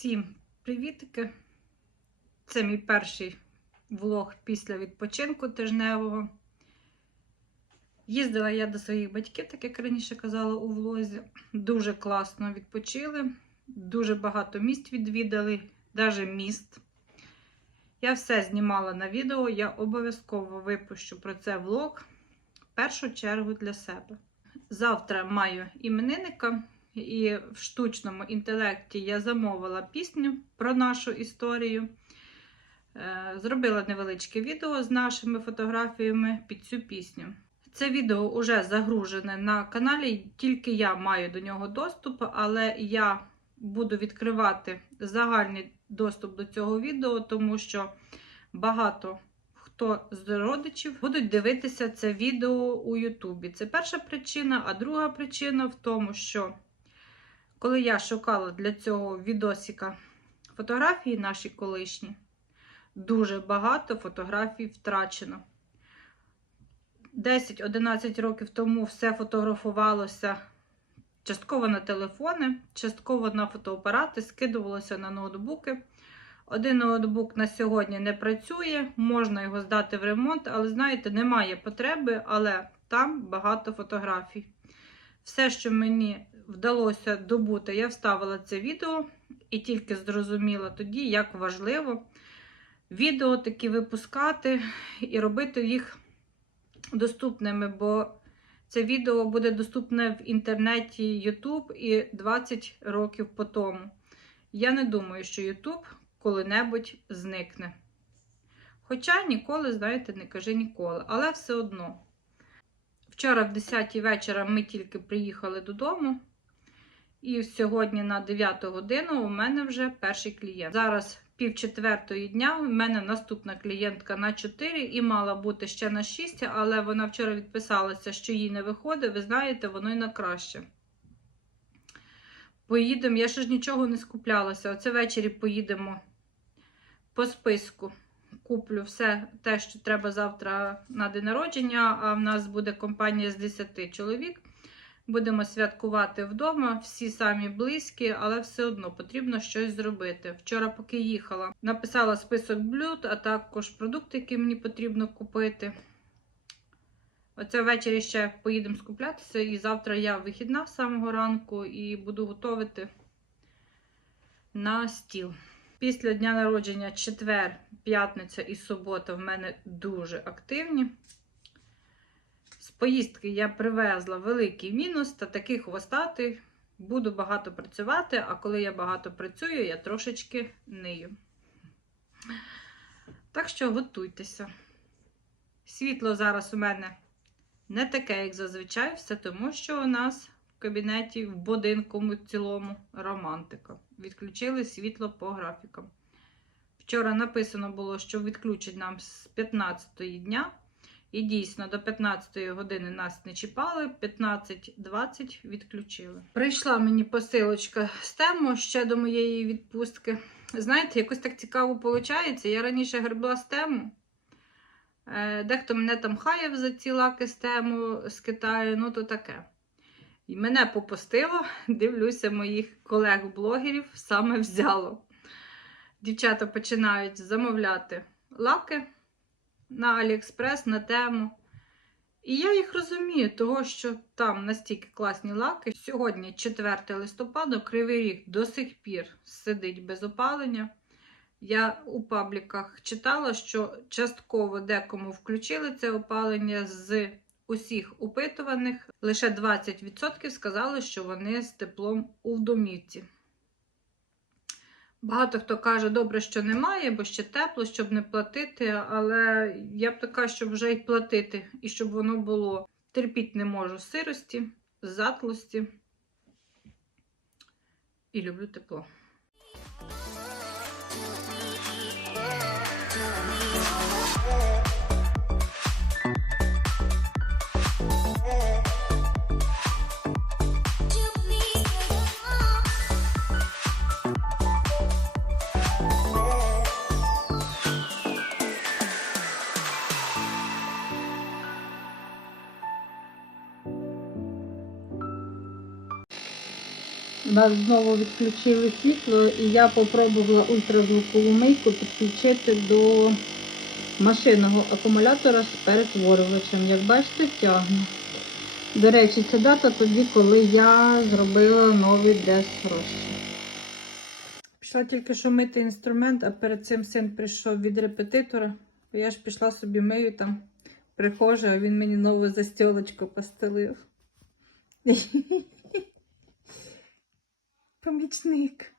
Всім привітики! Це мій перший влог після відпочинку тижневого. Їздила я до своїх батьків, так як раніше казала у влозі. Дуже класно відпочили, дуже багато місць відвідали, навіть міст. Я все знімала на відео, я обов'язково випущу про це влог в першу чергу для себе. Завтра маю іменинника. І в штучному інтелекті я замовила пісню про нашу історію. Е, Зробила невеличке відео з нашими фотографіями під цю пісню. Це відео вже загружене на каналі, тільки я маю до нього доступ, але я буду відкривати загальний доступ до цього відео, тому що багато хто з родичів будуть дивитися це відео у Ютубі. Це перша причина, а друга причина в тому, що коли я шукала для цього відосика фотографії наші колишні, дуже багато фотографій втрачено. 10-11 років тому все фотографувалося частково на телефони, частково на фотоапарати, скидувалося на ноутбуки. Один ноутбук на сьогодні не працює, можна його здати в ремонт, але, знаєте, немає потреби, але там багато фотографій. Все, що мені вдалося добути, я вставила це відео і тільки зрозуміла тоді, як важливо відео такі випускати і робити їх доступними, бо це відео буде доступне в інтернеті YouTube і 20 років по тому. Я не думаю, що YouTube коли-небудь зникне. Хоча ніколи, знаєте, не кажи ніколи, але все одно. Вчора в 10 вечора ми тільки приїхали додому. І сьогодні на 9 годину у мене вже перший клієнт. Зараз пів четвертої дня у мене наступна клієнтка на 4 і мала бути ще на 6, але вона вчора відписалася, що їй не виходить. Ви знаєте, воно й на краще. Поїдемо, я ще ж нічого не скуплялася. Оце ввечері поїдемо по списку. Куплю все те, що треба завтра на день народження. А в нас буде компанія з 10 чоловік. Будемо святкувати вдома, всі самі близькі, але все одно потрібно щось зробити. Вчора, поки їхала, написала список блюд, а також продукти, які мені потрібно купити. Оце ввечері ще поїдемо скуплятися, і завтра я вихідна з самого ранку і буду готувати на стіл. Після дня народження четвер, п'ятниця і субота в мене дуже активні. З поїздки я привезла великий мінус та такий хвостатий. Буду багато працювати, а коли я багато працюю, я трошечки нию. Так що готуйтеся. Світло зараз у мене не таке, як зазвичай, все тому, що у нас в кабінеті, в будинку в цілому романтика. Відключили світло по графікам. Вчора написано було, що відключать нам з 15 дня. І дійсно, до 15 години нас не чіпали, 15-20 відключили. Прийшла мені посилочка з тему ще до моєї відпустки. Знаєте, якось так цікаво виходить. Я раніше гребла з тему. Е, Дехто мене там хаяв за ці лаки з тему з Китаю, ну то таке. І мене попустило, дивлюся, моїх колег-блогерів саме взяло. Дівчата починають замовляти лаки на Аліекспрес, на тему. І я їх розумію, того, що там настільки класні лаки. Сьогодні, 4 листопада, Кривий Ріг до сих пір сидить без опалення. Я у пабліках читала, що частково декому включили це опалення з усіх опитуваних. Лише 20% сказали, що вони з теплом у домівці. Багато хто каже, добре, що немає, бо ще тепло, щоб не платити. Але я б така, щоб вже й платити, і щоб воно було. Терпіть не можу сирості, затлості. І люблю тепло. Нас знову відключили світло, і я попробувала ультразвукову мийку підключити до машинного акумулятора з перетворювачем. Як бачите, тягне. До речі, це дата тоді, коли я зробила новий дес-розчин. Пішла тільки що мити інструмент, а перед цим син прийшов від репетитора. Я ж пішла собі мию там, прихожу, а він мені нову застілочку постелив. Помічник.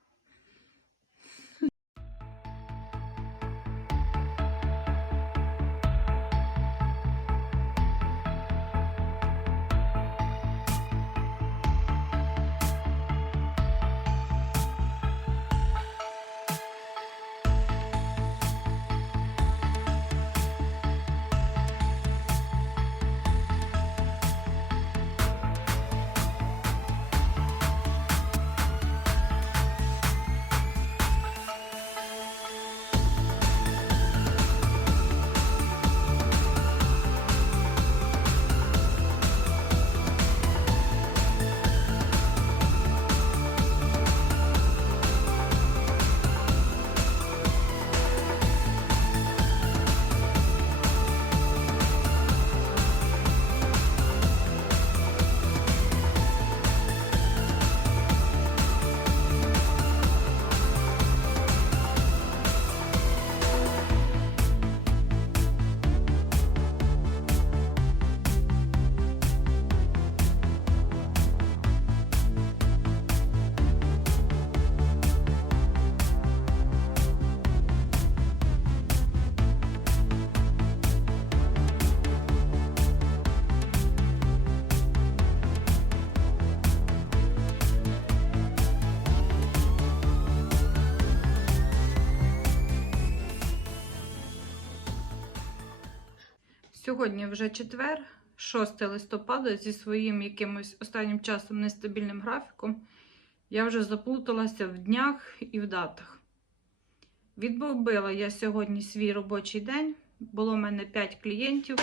Сьогодні вже четвер, 6 листопада, зі своїм якимось останнім часом нестабільним графіком. Я вже заплуталася в днях і в датах. Відбила я сьогодні свій робочий день. Було в мене 5 клієнтів.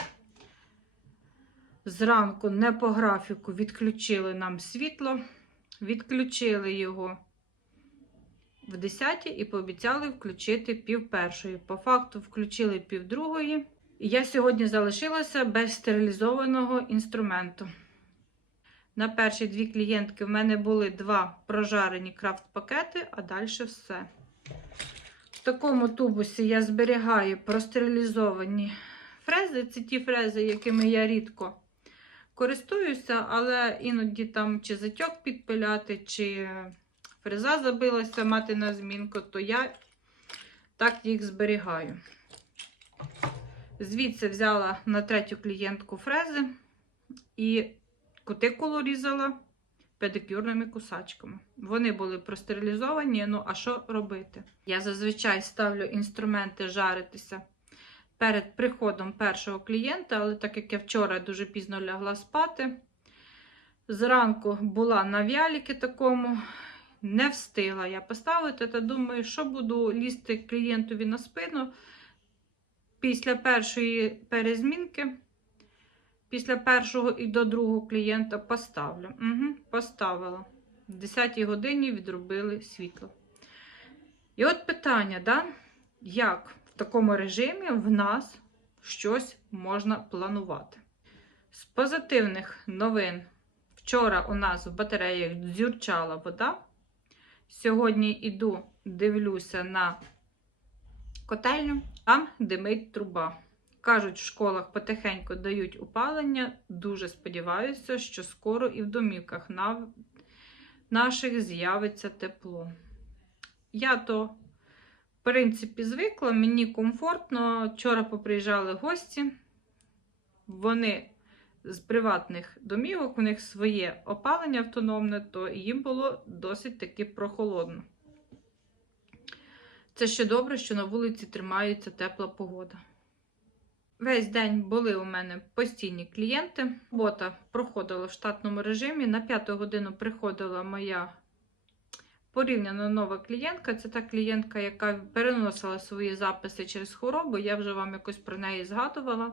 Зранку не по графіку відключили нам світло, відключили його в 10 і пообіцяли включити пів першої. По факту включили пів другої. Я сьогодні залишилася без стерилізованого інструменту. На перші дві клієнтки в мене були два прожарені крафт-пакети, а далі все. В такому тубусі я зберігаю простерилізовані фрези. Це ті фрези, якими я рідко користуюся, але іноді там чи затьок підпиляти, чи фреза забилася мати на змінку, то я так їх зберігаю. Звідси взяла на третю клієнтку фрези і кутикулу різала педикюрними кусачками. Вони були простерилізовані, ну а що робити? Я зазвичай ставлю інструменти жаритися перед приходом першого клієнта, але так як я вчора дуже пізно лягла спати, зранку була на вяліки такому, не встигла я поставити, та думаю, що буду лізти клієнтові на спину. Після першої перезмінки, після першого і до другого клієнта поставлю. Угу, Поставила. В 10 годині відробили світло. І от питання, да? як в такому режимі в нас щось можна планувати? З позитивних новин, вчора у нас в батареях дзюрчала вода. Сьогодні іду, дивлюся на котельню. Там димить труба. Кажуть, в школах потихеньку дають опалення. Дуже сподіваюся, що скоро і в домівках на... наших з'явиться тепло. Я то, в принципі, звикла, мені комфортно. Вчора поприїжджали гості, вони з приватних домівок, у них своє опалення автономне, то їм було досить таки прохолодно. Це ще добре, що на вулиці тримається тепла погода. Весь день були у мене постійні клієнти. Робота проходила в штатному режимі. На п'яту годину приходила моя порівняно нова клієнтка. Це та клієнтка, яка переносила свої записи через хворобу. Я вже вам якось про неї згадувала.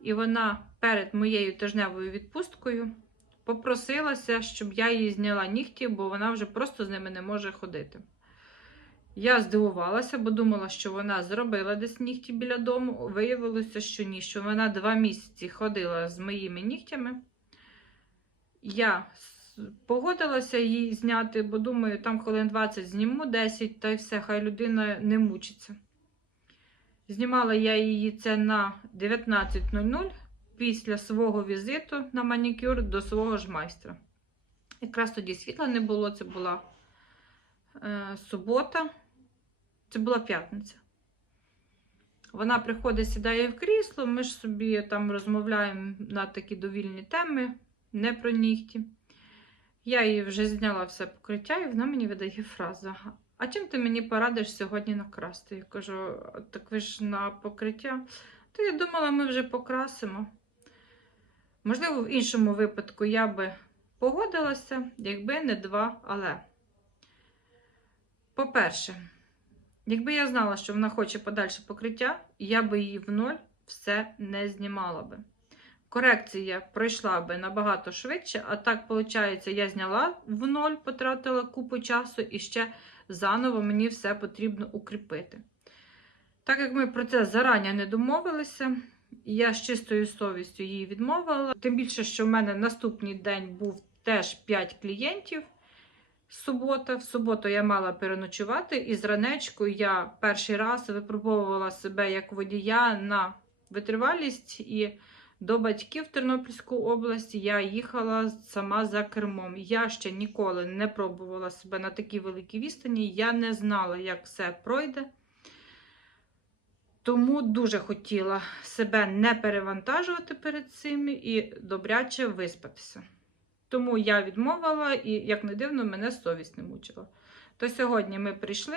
І вона перед моєю тижневою відпусткою попросилася, щоб я їй зняла нігті, бо вона вже просто з ними не може ходити. Я здивувалася, бо думала, що вона зробила десь нігті біля дому. Виявилося, що ні, що вона два місяці ходила з моїми нігтями. Я погодилася її зняти, бо думаю, там хвилин 20 зніму 10, та й все, хай людина не мучиться. Знімала я її це на 19.00 після свого візиту на манікюр до свого ж майстра. Якраз тоді світла не було, це була е, субота, це була п'ятниця. Вона приходить, сідає в крісло, ми ж собі там розмовляємо на такі довільні теми, не про нігті. Я їй вже зняла все покриття, і вона мені видає фразу. А чим ти мені порадиш сьогодні накрасти? Я кажу, так ви ж на покриття. То я думала, ми вже покрасимо. Можливо, в іншому випадку я би погодилася, якби не два але. По-перше, якби я знала, що вона хоче подальше покриття, я би її в ноль все не знімала би. Корекція пройшла би набагато швидше, а так, виходить, я зняла в ноль, потратила купу часу і ще заново мені все потрібно укріпити. Так як ми про це зарані не домовилися, я з чистою совістю її відмовила. Тим більше, що в мене наступний день був теж 5 клієнтів. Субота. В суботу я мала переночувати, і з ранечку я перший раз випробовувала себе як водія на витривалість. І до батьків в Тернопільську область я їхала сама за кермом. Я ще ніколи не пробувала себе на такій великій відстані. Я не знала, як все пройде. Тому дуже хотіла себе не перевантажувати перед цим і добряче виспатися. Тому я відмовила і, як не дивно, мене совість не мучила. То сьогодні ми прийшли.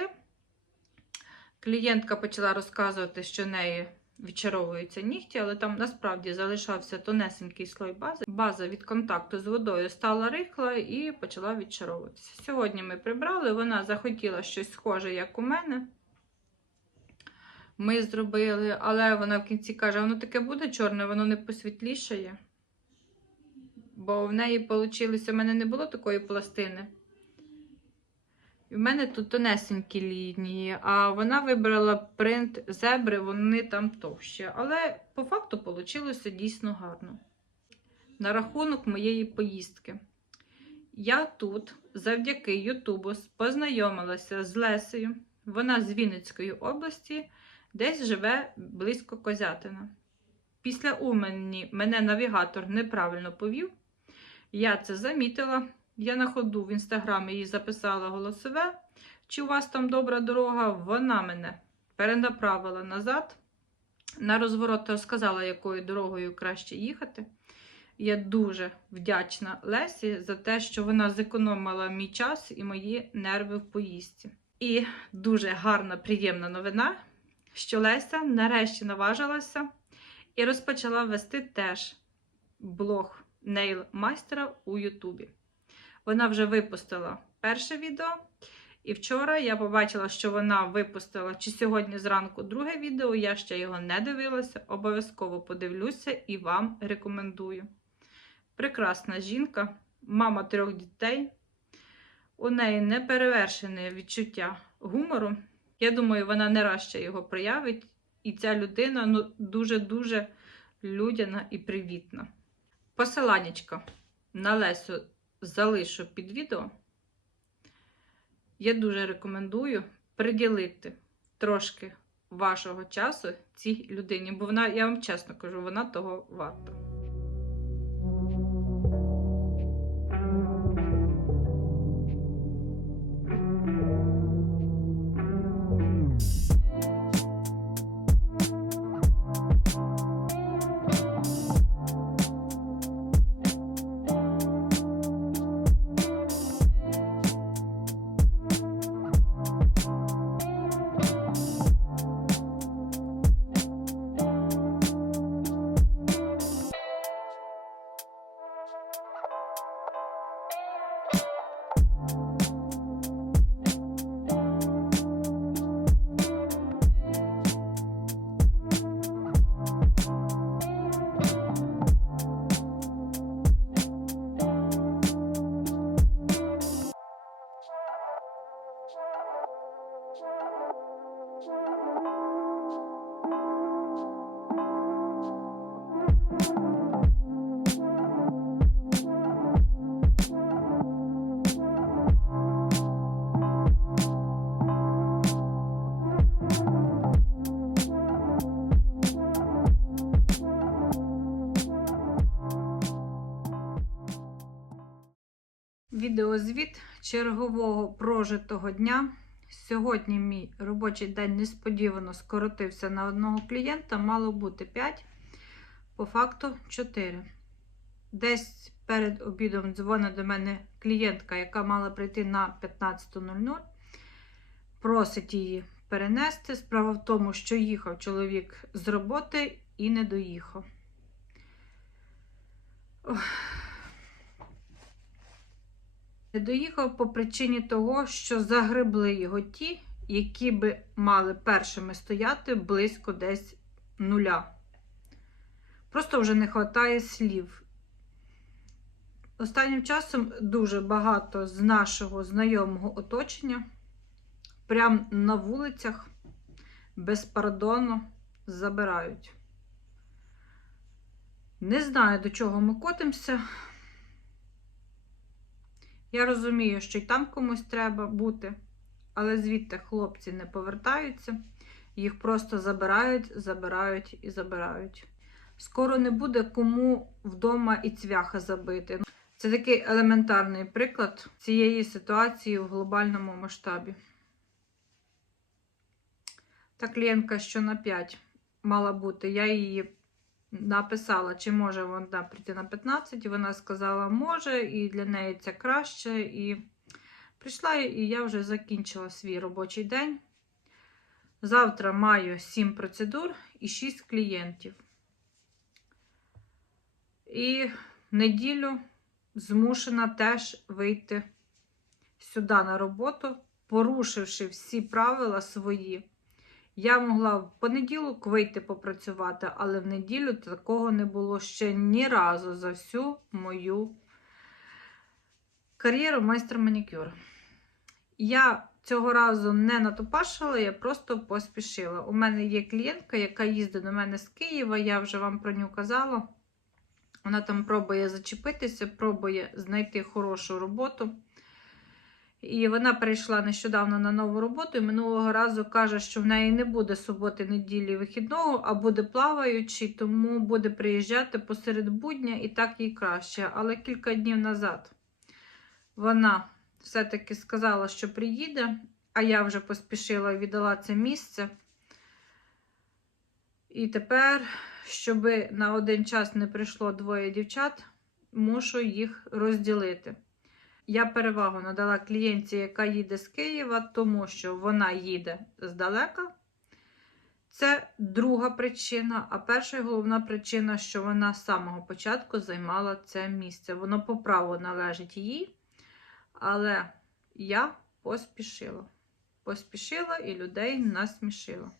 Клієнтка почала розказувати, що в неї відчаровуються нігті, але там насправді залишався тонесенький слой бази. База від контакту з водою стала рихла і почала відчаровуватися. Сьогодні ми прибрали, вона захотіла щось схоже, як у мене. Ми зробили, але вона в кінці каже: воно таке буде чорне, воно не посвітлішає. Бо в неї вийшло, у мене не було такої пластини. І в мене тут тонесенькі лінії, а вона вибрала принт зебри, вони там товщі. Але по факту вийшло дійсно гарно. На рахунок моєї поїздки. Я тут завдяки Ютубу познайомилася з Лесею. Вона з Вінницької області, десь живе близько Козятина. Після Умані мене навігатор неправильно повів. Я це замітила. Я на ходу в інстаграмі їй записала голосове. Чи у вас там добра дорога? Вона мене перенаправила назад. На розворот розказала, якою дорогою краще їхати. Я дуже вдячна Лесі за те, що вона зекономила мій час і мої нерви в поїздці. І дуже гарна, приємна новина, що Леся нарешті наважилася і розпочала вести теж блог нейл майстера у Ютубі. Вона вже випустила перше відео. І вчора я побачила, що вона випустила чи сьогодні зранку друге відео. Я ще його не дивилася. Обов'язково подивлюся і вам рекомендую. Прекрасна жінка, мама трьох дітей. У неї неперевершене відчуття гумору. Я думаю, вона не раз ще його проявить. І ця людина ну, дуже-дуже людяна і привітна. Посиланнячко на Лесю залишу під відео. Я дуже рекомендую приділити трошки вашого часу цій людині, бо вона, я вам чесно кажу, вона того варта. Чергового прожитого дня. Сьогодні мій робочий день несподівано скоротився на одного клієнта, мало бути 5, по факту 4. Десь перед обідом дзвонить до мене клієнтка, яка мала прийти на 15.00. Просить її перенести. Справа в тому, що їхав чоловік з роботи і не доїхав. Ох. Не доїхав по причині того, що загребли його ті, які би мали першими стояти близько десь нуля. Просто вже не вистачає слів. Останнім часом дуже багато з нашого знайомого оточення, прямо на вулицях, безпардонно забирають. Не знаю, до чого ми котимося. Я розумію, що й там комусь треба бути, але звідти хлопці не повертаються, їх просто забирають, забирають і забирають. Скоро не буде кому вдома і цвяха забити. Це такий елементарний приклад цієї ситуації в глобальному масштабі. Та клієнтка, що на 5 мала бути, я її написала, чи може вона прийти на 15, і вона сказала, може, і для неї це краще. І прийшла, і я вже закінчила свій робочий день. Завтра маю 7 процедур і 6 клієнтів. І в неділю змушена теж вийти сюди на роботу, порушивши всі правила свої. Я могла в понеділок вийти попрацювати, але в неділю такого не було ще ні разу за всю мою кар'єру майстер манікюр. Я цього разу не натопашила, я просто поспішила. У мене є клієнтка, яка їздить до мене з Києва, я вже вам про нього казала. Вона там пробує зачепитися, пробує знайти хорошу роботу. І вона перейшла нещодавно на нову роботу і минулого разу каже, що в неї не буде суботи, неділі вихідного, а буде плаваючий, тому буде приїжджати посеред будня і так їй краще. Але кілька днів назад вона все-таки сказала, що приїде, а я вже поспішила і віддала це місце. І тепер, щоб на один час не прийшло двоє дівчат, мушу їх розділити. Я перевагу надала клієнтці, яка їде з Києва, тому що вона їде здалека. Це друга причина. А перша і головна причина, що вона з самого початку займала це місце. Воно по праву належить їй. Але я поспішила. Поспішила і людей насмішила.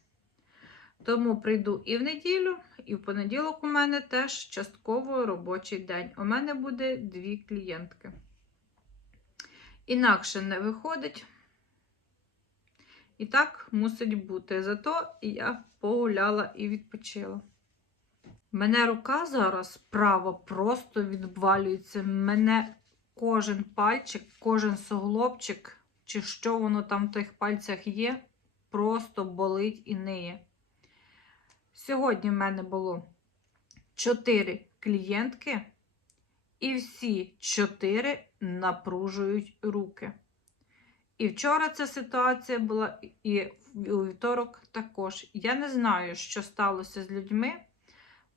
Тому прийду і в неділю, і в понеділок у мене теж частково робочий день. У мене буде дві клієнтки. Інакше не виходить. І так мусить бути. Зато я погуляла і відпочила. Мене рука зараз права просто відвалюється. Мене кожен пальчик, кожен суглобчик, чи що воно там в тих пальцях є, просто болить і ниє. Сьогодні в мене було 4 клієнтки. І всі чотири напружують руки. І вчора ця ситуація була, і у вівторок також. Я не знаю, що сталося з людьми.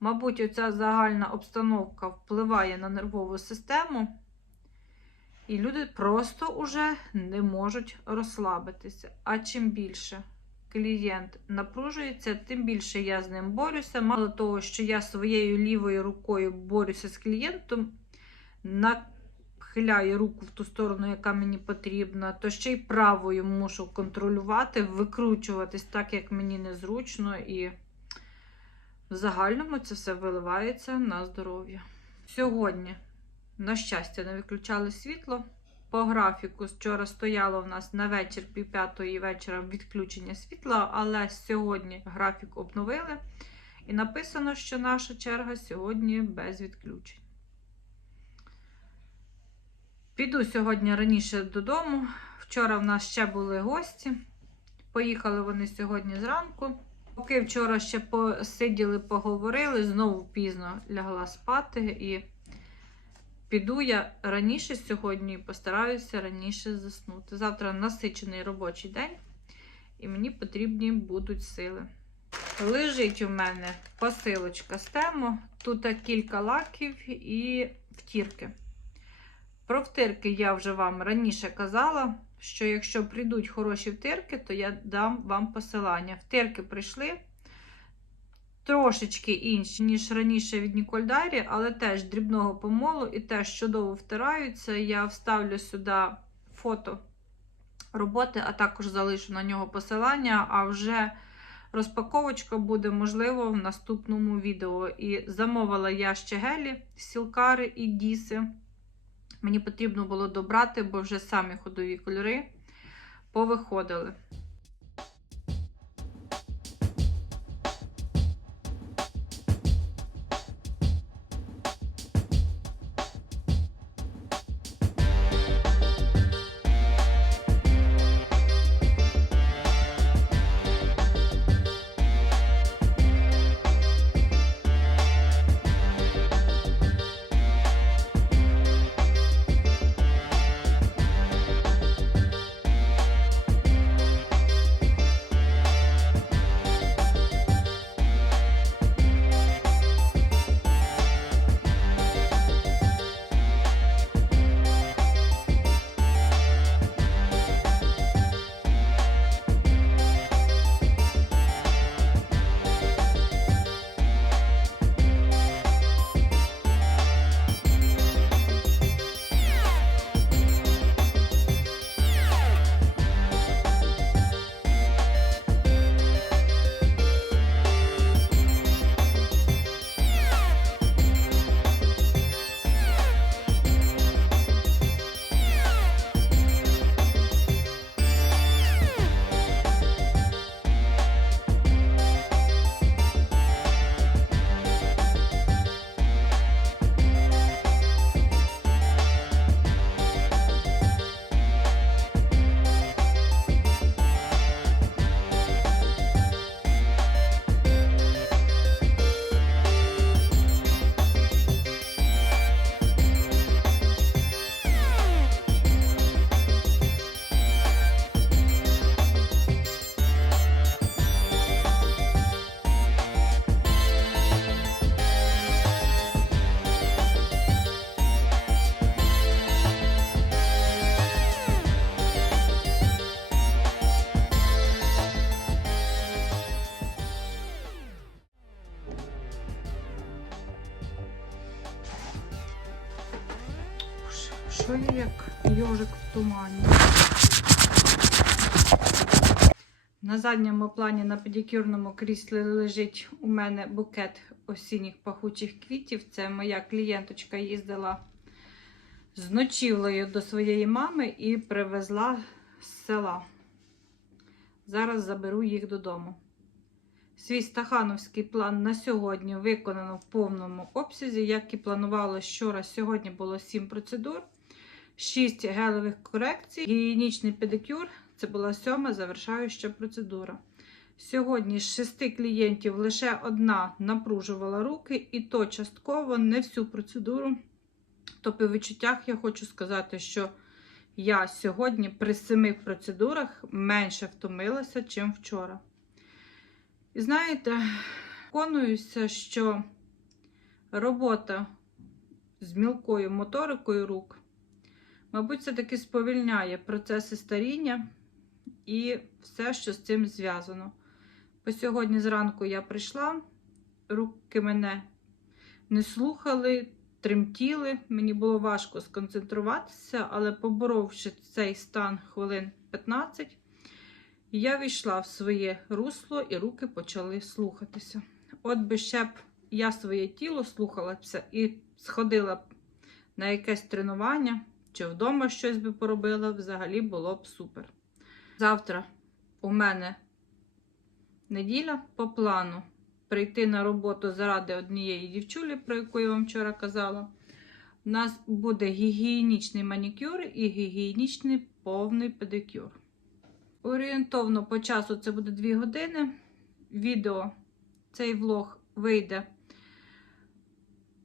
Мабуть, оця загальна обстановка впливає на нервову систему, і люди просто уже не можуть розслабитися. А чим більше клієнт напружується, тим більше я з ним борюся. Мало того, що я своєю лівою рукою борюся з клієнтом нахиляю руку в ту сторону, яка мені потрібна, то ще й правою мушу контролювати, викручуватись так, як мені незручно, і в загальному це все виливається на здоров'я. Сьогодні, на щастя, не виключали світло. по графіку вчора стояло в нас на вечір пів вечора відключення світла, але сьогодні графік обновили. І написано, що наша черга сьогодні без відключень. Піду сьогодні раніше додому. Вчора в нас ще були гості. Поїхали вони сьогодні зранку. Поки вчора ще посиділи, поговорили, знову пізно лягла спати і піду я раніше сьогодні і постараюся раніше заснути. Завтра насичений робочий день, і мені потрібні будуть сили. Лежить у мене посилочка з тему. Тут кілька лаків і втірки. Про втирки я вже вам раніше казала, що якщо прийдуть хороші втирки, то я дам вам посилання. Втирки прийшли трошечки інші, ніж раніше від Ніколь Дайрі, але теж дрібного помолу і теж чудово втираються. Я вставлю сюди фото роботи, а також залишу на нього посилання, а вже розпаковочка буде, можливо, в наступному відео. І замовила я ще гелі, сілкари і діси. Мені потрібно було добрати, бо вже самі ходові кольори повиходили. На задньому плані на педикюрному кріслі лежить у мене букет осінніх пахучих квітів. Це моя клієнточка їздила з ночівлею до своєї мами і привезла з села. Зараз заберу їх додому. Свій стахановський план на сьогодні виконано в повному обсязі, як і планувалося вчора. Сьогодні було 7 процедур, 6 гелевих корекцій, гігієнічний педикюр. Це була сьома завершаюча процедура. Сьогодні з шести клієнтів лише одна напружувала руки, і то частково не всю процедуру. То по відчуттях я хочу сказати, що я сьогодні при семи процедурах менше втомилася, чим вчора. І знаєте, переконуюся, що робота з мілкою моторикою рук, мабуть, все-таки сповільняє процеси старіння і все, що з цим зв'язано. Бо сьогодні зранку я прийшла, руки мене не слухали, тремтіли. Мені було важко сконцентруватися, але поборовши цей стан хвилин 15, я війшла в своє русло і руки почали слухатися. От би ще б я своє тіло слухалася і сходила б на якесь тренування, чи вдома щось би поробила, взагалі було б супер. Завтра у мене неділя по плану прийти на роботу заради однієї дівчулі, про яку я вам вчора казала. У нас буде гігієнічний манікюр і гігієнічний повний педикюр. Орієнтовно по часу це буде 2 години. Відео, цей влог вийде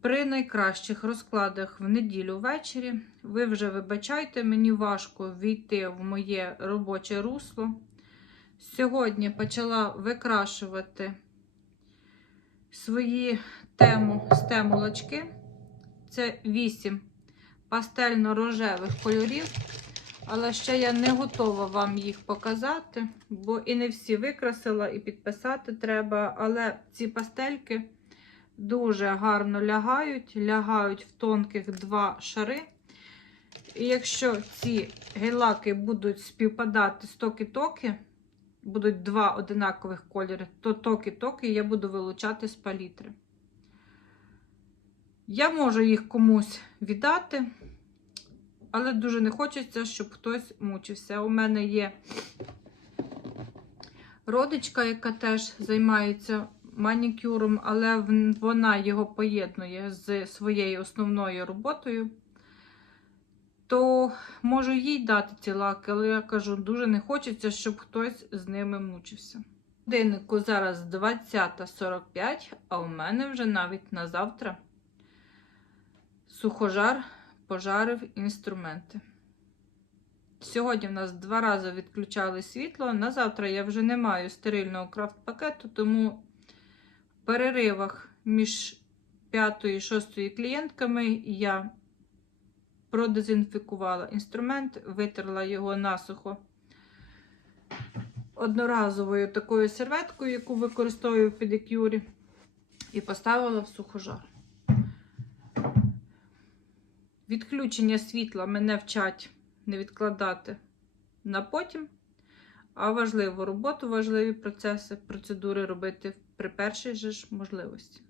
при найкращих розкладах в неділю ввечері. Ви вже вибачайте, мені важко війти в моє робоче русло. Сьогодні почала викрашувати свої тему стемулочки. Це 8 пастельно-рожевих кольорів. Але ще я не готова вам їх показати, бо і не всі викрасила, і підписати треба. Але ці пастельки дуже гарно лягають, лягають в тонких два шари. І якщо ці гель-лаки будуть співпадати з токи-токи, будуть два одинакових кольори, то токи-токи я буду вилучати з палітри. Я можу їх комусь віддати, але дуже не хочеться, щоб хтось мучився. У мене є родичка, яка теж займається манікюром, але вона його поєднує з своєю основною роботою. То можу їй дати ці лаки, але я кажу, дуже не хочеться, щоб хтось з ними мучився. Годиннику зараз 20.45, а у мене вже навіть на завтра сухожар пожарив інструменти. Сьогодні в нас два рази відключали світло. На завтра я вже не маю стерильного крафт-пакету, тому в переривах між п'ятою і шостою клієнтками я продезінфікувала інструмент, витерла його насухо одноразовою такою серветкою, яку використовую в педикюрі, і поставила в сухожар. Відключення світла мене вчать не відкладати на потім, а важливу роботу, важливі процеси, процедури робити при першій же ж можливості.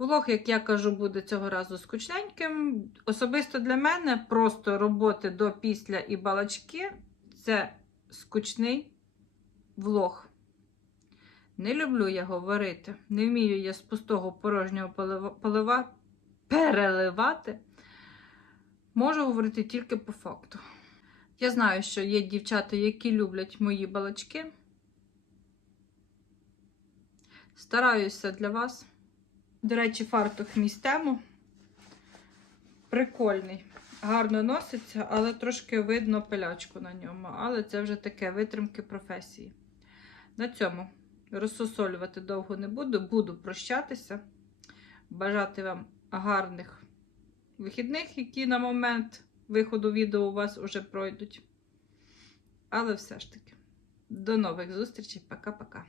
Влог, як я кажу, буде цього разу скучненьким. Особисто для мене просто роботи до після і балачки це скучний влог. Не люблю я говорити, не вмію я з пустого порожнього полива, переливати. Можу говорити тільки по факту. Я знаю, що є дівчата, які люблять мої балачки. Стараюся для вас. До речі, фартух містему. Прикольний. Гарно носиться, але трошки видно пилячку на ньому. Але це вже таке витримки професії. На цьому розсосолювати довго не буду. Буду прощатися. Бажати вам гарних вихідних, які на момент виходу відео у вас вже пройдуть. Але все ж таки, до нових зустрічей. Пока-пока.